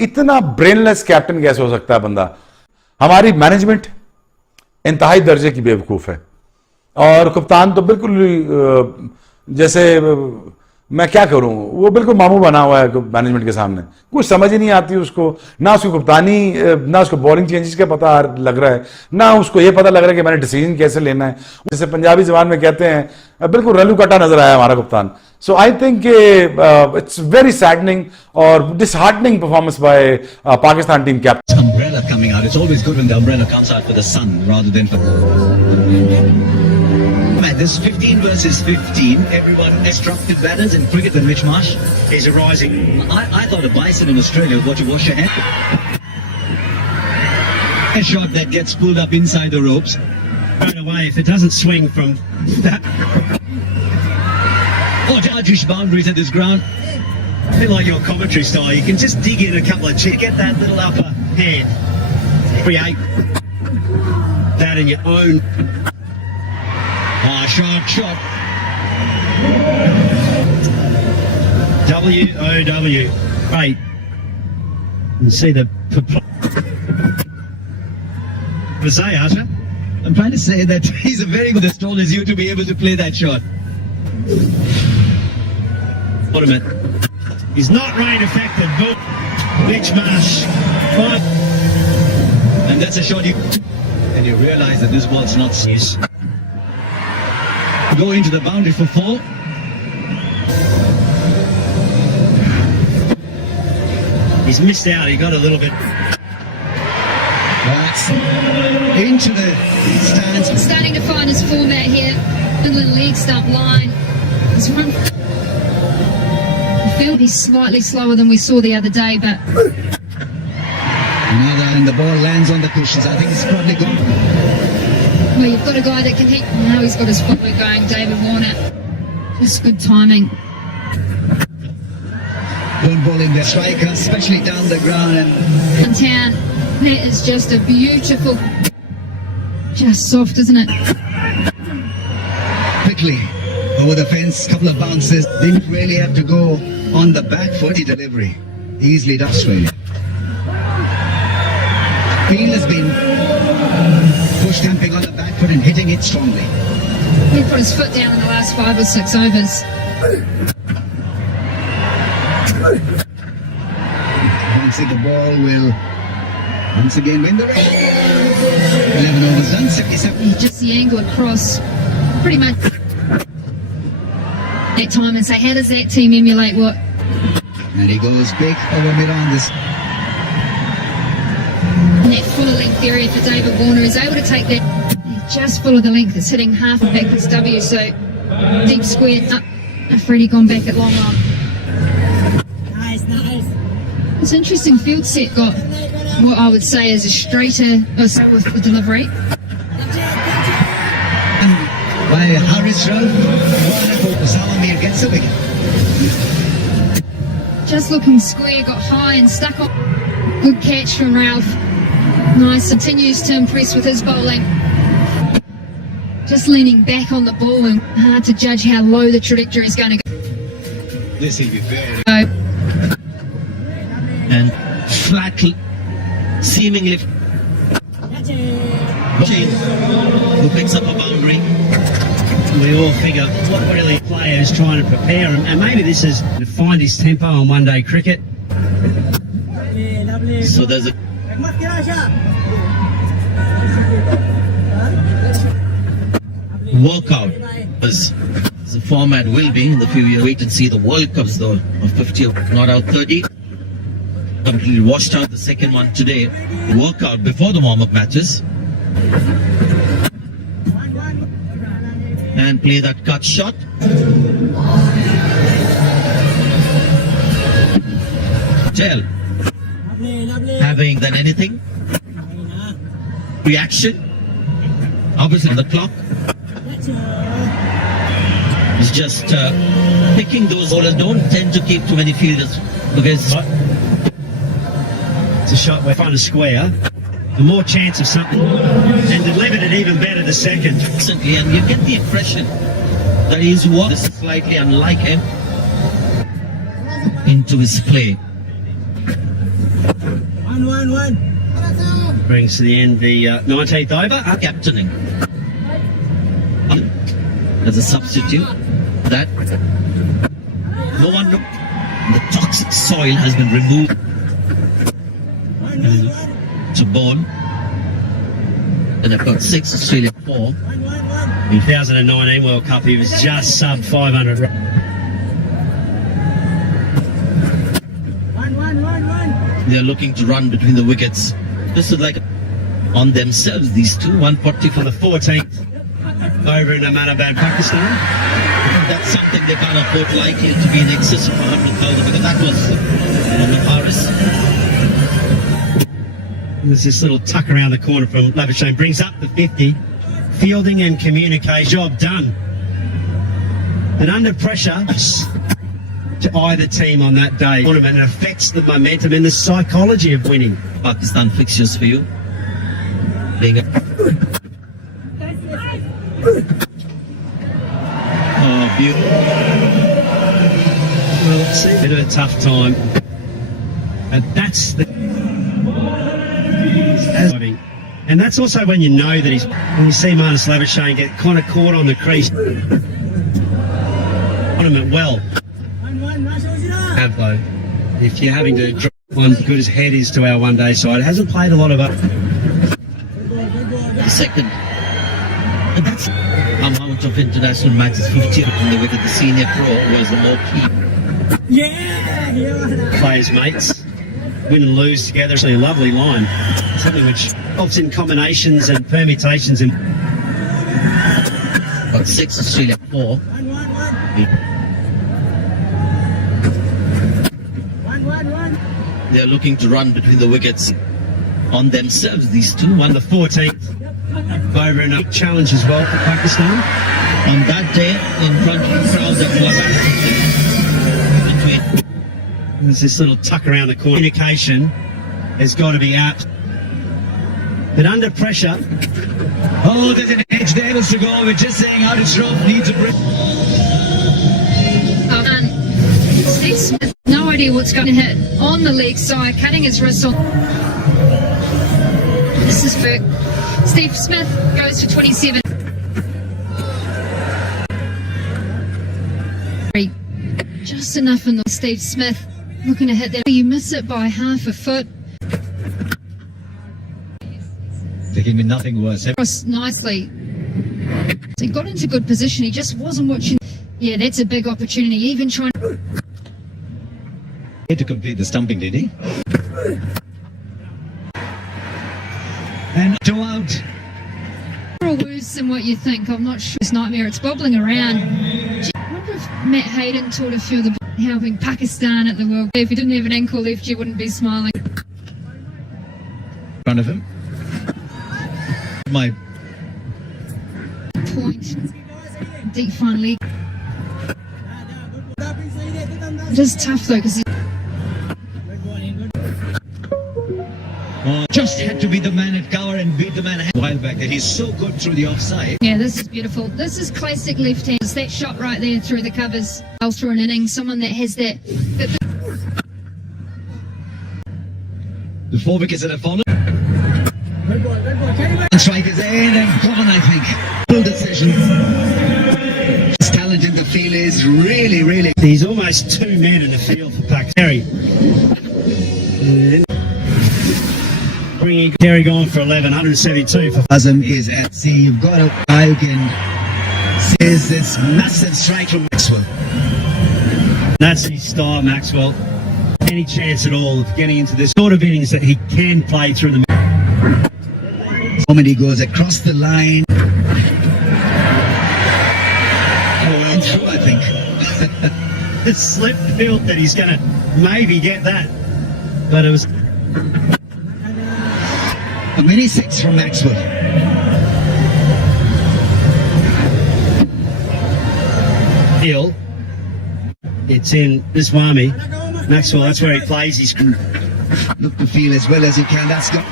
इतना brainless captain कैसे हो सकता है बंदा। हमारी मैनेजमेंट इंतहाई दर्जे की बेवकूफ है और कप्तान तो बिल्कुल जैसे मैं क्या करूं, वो बिल्कुल मामू बना हुआ है मैनेजमेंट के सामने, कुछ समझ ही नहीं आती उसको, ना उसको कप्तानी, ना उसको बॉलिंग चेंजेस का पता लग रहा है, ना उसको ये पता लग रहा है कि मैंने डिसीजन कैसे लेना है। जैसे पंजाबी जबान में कहते हैं बिल्कुल रल्लू कटा नजर आया हमारा कप्तान। So I think it's very saddening और disheartening performance by Pakistan team captain. Umbrella coming out. It's always good when the umbrella comes out for the sun rather than for. Man, this 15 versus 15. Everyone instructed batters in cricket than Mitch Marsh is arising. I thought a bison in Australia would want to wash your hand. A shot that gets pulled up inside the ropes. Right away, if it doesn't swing from that. Oh, Judge boundaries at this ground. A bit like your commentary style, you can just dig in a couple of cheeks, get that little upper hand, create that in your own. Ah, shot. W-O-W. Right. You see the... Say, Asha? I'm trying to say that he's a very good as tall as you to be able to play that shot. What a minute. He's not rain affected, but Mitch Marsh. But And that's a shot and you realize that this ball's not serious. Go into the boundary for 4. he's missed out, he got a little bit. That's into the stands. Starting to find his format here. Middle and leg stump line. He's run. I feel he's slightly slower than we saw the other day, but Another, and the ball lands on the cushions. I think it's probably gone. well, you've got a guy that can hit. Now he's got his footwork going, David Warner. Just good timing. Good bowling the striker, especially down the ground. And In town, that is just a beautiful, just soft, isn't it? quickly over the fence, couple of bounces. Didn't really have to go on the back foot. Delivery easily to Australia. Field has been pushed jumping on the back foot and hitting it strongly. He put his foot down in the last 5 or 6 overs. Once the ball will once again win the race. 11 overs done, 77. Just the angle across, pretty much that time, and say, how does that team emulate what? And he goes big over mid on this. And that fuller length area for David Warner is able to take that just full of the length. It's hitting half a backwards W, so deep square. Freddie gone back at long run. Nice. It's an interesting field set, got what I would say is a straighter with the delivery. By Harris Ralph, Muhammadamir gets a wicket. Just looking square, got high and stuck on. Good catch from Ralph. Nice, continues to impress with his bowling. Just leaning back on the ball and hard to judge how low the trajectory is going to go. This will be very. And flat, seemingly who picks up a boundary. We all figure what really player is trying to prepare him, and maybe this is to find his tempo on one-day cricket. So there's a workout as the format will be in the few years. Wait and see the World Cups though of 50 not out 30. Completely washed out the second one today. Workout before the warm-up matches. And play that cut shot. Tell. Having done anything. Reaction. Obviously the clock. It's just picking those bowlers. Don't tend to keep too many fielders because It's a shot where find a square, the more chance of something, and to limit it even better the second. constantly, and you get the impression that he's worked. This is slightly unlike him into his play. Brings to the end the 19th over. Captaining as a substitute. That no one. The toxic soil has been removed to ball. And they've got 6, Australia 4. In 2019 World Cup, he was just sub 500. They're looking to run between the wickets. This is like on themselves, these two. 140 For the 14th over in Ahmedabad, Pakistan. That's something they can't afford likely to be in excess of 100,000 because that was on the Paris. There's this little tuck around the corner from Labuschagne. Brings up the 50. Fielding and communication. Job done. And under pressure to either team on that day. Tournament affects the momentum and the psychology of winning. Pakistan fixtures for you. Being oh, beautiful. Well, it's a bit of a tough time. And that's the... And that's also when you know that when you see Marnus Labuschagne get kind of caught on the crease. Tournament well. Have though, if you're having to drop one good as head is to our one-day side, it hasn't played a lot of the second. And that's amount of international matches, 50 from the wicket. The senior pro was the more key. players' mates. Win and lose together. It's a lovely line. Something which helps in combinations and permutations. Got 6, Australia 4. They're looking to run between the wickets on themselves, these two. Won the 14th over in a challenge as well for Pakistan. On that day, in front of the crowd that between. There's this little tuck around the corner. Communication has got to be out. But under pressure. Oh, there's an edge there, Mr. Gore. We're just saying out his rope needs a break. Steve Smith, no idea what's going to hit on the leg side, cutting his wrist on. This is for Steve Smith, goes for 27. Just enough in the Steve Smith looking to hit that. You miss it by half a foot. There can be nothing worse. Cross nicely. So he got into good position. He just wasn't watching. Yeah, that's a big opportunity. Even trying He had to complete the stumping, did he? And two out. or worse than what you think. I'm not sure. It's nightmare. It's bobbling around. I wonder if Matt Hayden taught a few of the helping Pakistan at the World Cup. If he didn't have an ankle left, you wouldn't be smiling. In front of him. My Point. Deep front leg. It is tough though because just had to be the man at cover and beat the man a while back. That he's so good through the offside. yeah, this is beautiful. This is classic left hand. It's that shot right there through the covers. Through an innings, someone that has that. The 4 wickets that have fallen. Strikers in and gone, I think. Full decision. His talent in the field is really, really. He's almost 2 men in the field for Pakistan. Bringing Terry gone for 11, 172 for Babarazam is at sea. You've got a guy who can says this massive strike from Maxwell. That's his style, Maxwell. Any chance at all of getting into this sort of innings that he can play through the The moment he goes across the line. Oh, well, through, I think. the slip felt that he's going to maybe get that. But it was A mini 6 from Maxwell. Hill. It's in Iswami. Maxwell, that's where he plays. He's Look to feel as well as he can. That's got.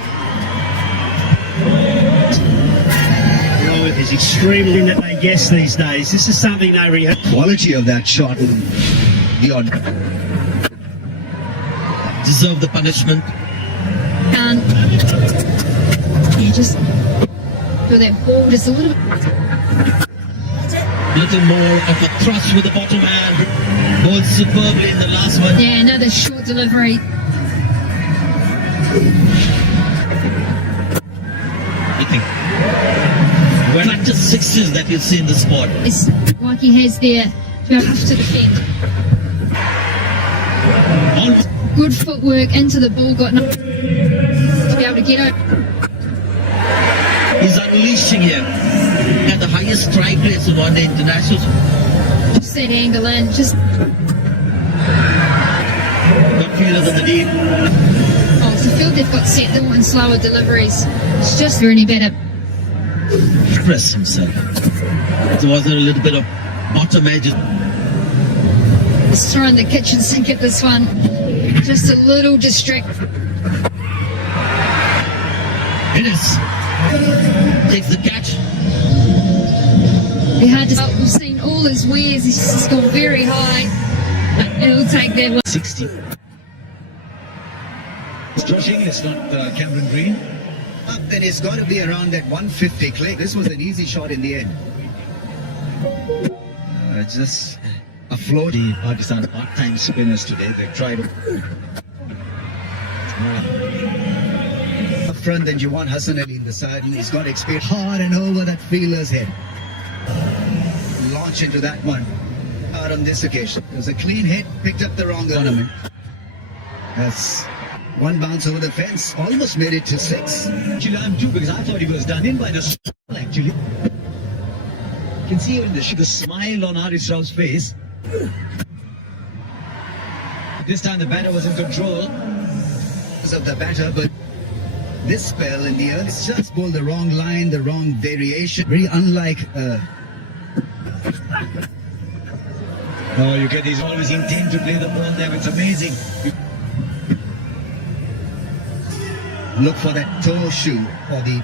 is extremely that they guess these days. This is something they rehearse. Quality of that shot. Beyond. Deserve the punishment. can't. You just feel that ball just a little bit. Little more of a thrust with the bottom hand. Bowled superbly in the last one. Yeah, another short delivery. I think. Well, not just sixes that you see in the sport. It's like he has there to have to defend. On Good footwork into the ball, got no to be able to get out. He's unleashing here. At the highest strike rates of one-day internationals. Just that angle in, just Got fielders in the deep. oh, it's the field they've got set. They want slower deliveries. It's just any better. Express himself. So was there a little bit of bottom edge? He's throwing the kitchen sink at this one. Just a little distract. It is. Takes the catch. Be hard to tell. We've seen all his wears. He's just gone very high. It'll take that one. 60. It's Josh Inglis, not Cameron Green. Up, then it's got to be around that 150 click. This was an easy shot in the end. Just afloat. The Pakistan part-time spinners today. They've tried up front. Then Juwan Hassan Ali in the side, and he's got experience hard and over that fielder's head. Launch into that one. Hard on this occasion. It was a clean hit, picked up the wrong ornament. That's one bounce over the fence, almost made it to 6. Actually, I'm too, because I thought he was done in by the smile, actually. You can see the smile on Haris Rao's face. This time the batter was in control of the batter, but this spell in the early, it's just bowled the wrong line, the wrong variation. Very unlike. Oh, you get, he's always intent to play the ball there. It's amazing. Look for that toe shoe or the.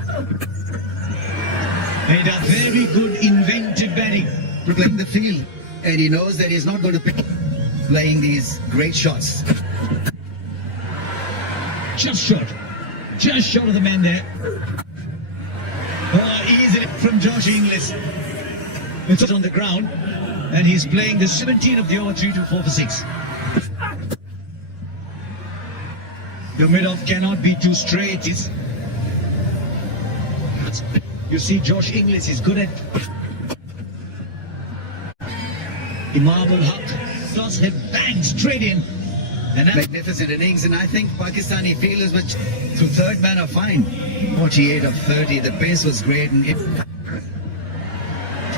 He does very good inventive batting to playing the field, and he knows that he's not going to pick playing these great shots. Just short of the man there. Oh, easily from Josh Inglis. It's on the ground, and he's playing the 17 of the over 3 to 4 for 6. The mid-off cannot be too straight. You see Josh Inglis is good at Imamul Haq does have bang straight in. And a magnificent innings, and I think Pakistani fielders were through third man are fine. 48 of 30, the pace was great, and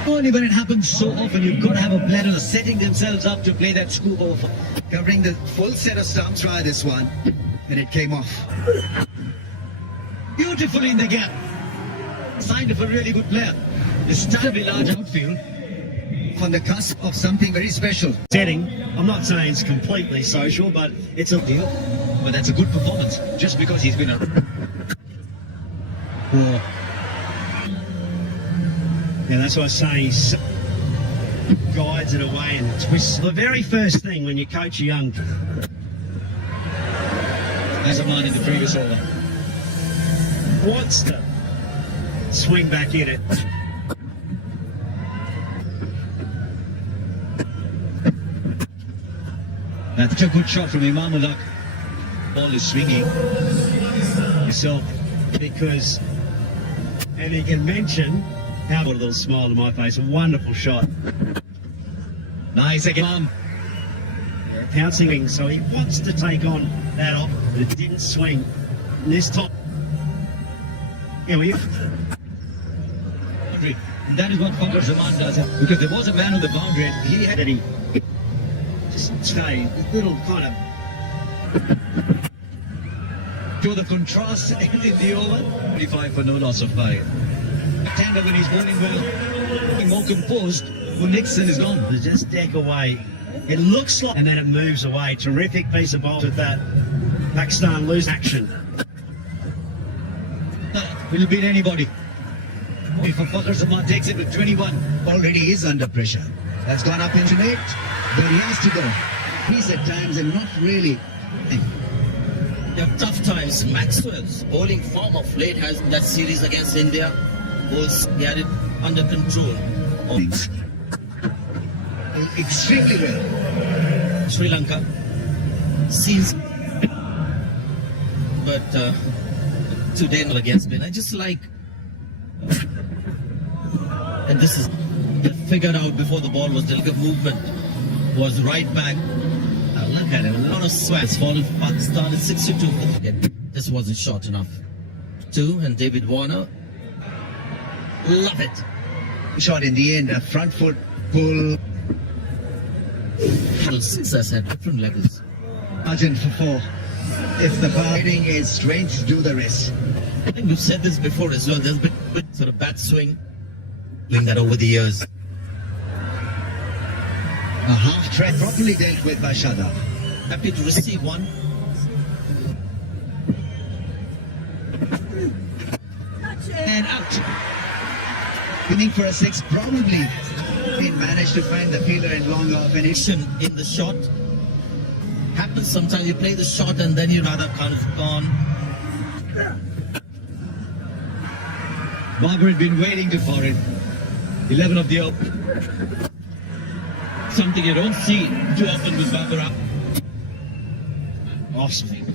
only when it happens so often, you've got to have a player setting themselves up to play that scoop over. Covering the full set of stumps, try this one, and it came off. Beautifully in the gap. Signed of a really good player. It's terribly large outfield. On the cusp of something very special. Setting, I'm not saying it's completely social, but it's a deal. But that's a good performance, just because he's been a... Yeah, that's what I was saying. He guides it away and twists. The very first thing when you coach a young... As a man in the previous over. Wants to swing back in it. That's a good shot from Imamul Haq. Ball is swinging. Yourself, because, and he can mention how a little smile to my face. A wonderful shot. Nice again. Pouncing, so he wants to take on that off, but it didn't swing. And this time, yeah, that is what Fakhar Zaman does, because there was a man on the boundary and he had that he just stay little kind of. to the contrast in the over. 25 for no loss of 5. Tender when he's bowling well, more composed. Well, Nixon is gone. They just deck away. It looks like, and then it moves away. Terrific piece of ball with that. Pakistan lose action. Will beat anybody. If Fakhar Zaman takes it with 21, already is under pressure. That's gone up into 8, but he has to go. He's at times and not really. They have tough times. Maxwell's bowling form of late has that series against India. He had it under control. Extremely well. Sri Lanka sees, but today not against me. I just like, and this is they figured out before the ball was the movement was right back. Look at him, a lot of sweats falling for Pakistan. It's 62. This wasn't short enough. 2 and David Warner. Love it. Shot in the end, a front foot pull. Success at different levels. Margin for 4. If the batting is strange, do the rest. I think we've said this before as well. There's been sort of bat swing, doing that over the years. A half track properly dealt with by Shada. Happy to receive one. And out. Pinning for a 6, probably. He managed to find the fielder in long off and it's In the shot. Happens sometimes you play the shot and then you rather kind of gone. Barber had been waiting for it. 11 of the open. Something you don't see too often with Babara. Awesome.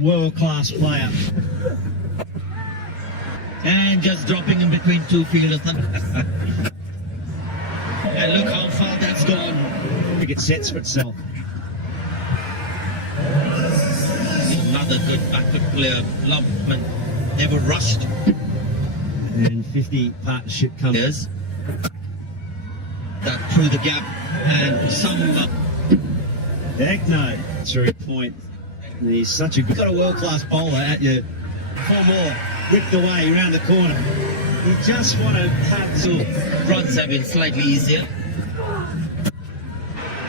World-class player. And just dropping in between two fielders. And look how far that's gone. Cricket sets for itself. Another good backward player. Loveman never rushed. And 50 partnership comes. Yes. That through the gap and some Heck no. That's a very point. And he's such a good. Got a world-class bowler at you. 4 more. Whipped away around the corner. You just want to have so runs have been slightly easier.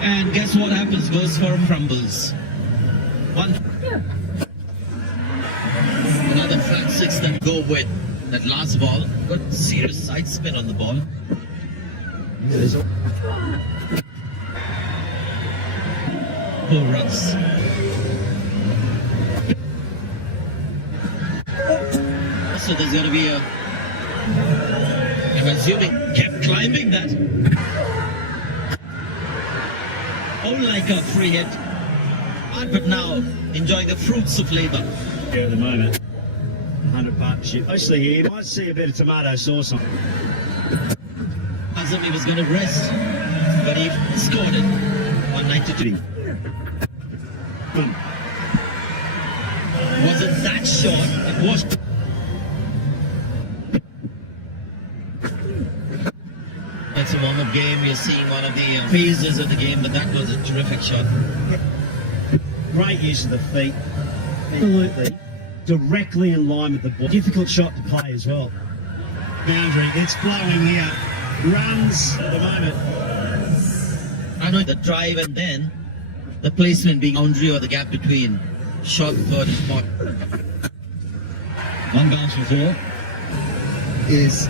And guess what happens? Goes for crumbles. One. Another flat 6 that go with that last ball. Good serious side spin on the ball. 4 runs. So there's going to be a. I'm assuming kept climbing that. Oh, like a free hit. But now enjoying the fruits of labor. here at the moment. 100 partnership. Mostly here. You might see a bit of tomato sauce on. He was going to rest, but he scored it. 192. Was it that short? It was. It's a warm-up game. You're seeing one of the phases of the game, but that was a terrific shot. Great use of the feet. Absolutely. Directly in line with the ball. Difficult shot to play as well. Boundary. It's blowing here. Runs at the moment. I know the drive and then the placement being boundary or the gap between shot, third and fourth. One bounce for 4 is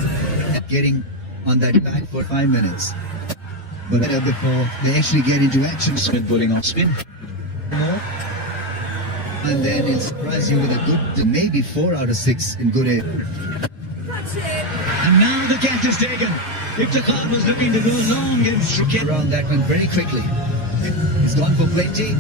getting on that back for 5 minutes. But better before they actually get into action. Spin pulling off spin. And then it'll surprise you with a good, maybe 4 out of 6 in good air. And now the catch is taken. Iftkhar was looking to go long and around that one very quickly. He's gone for plenty.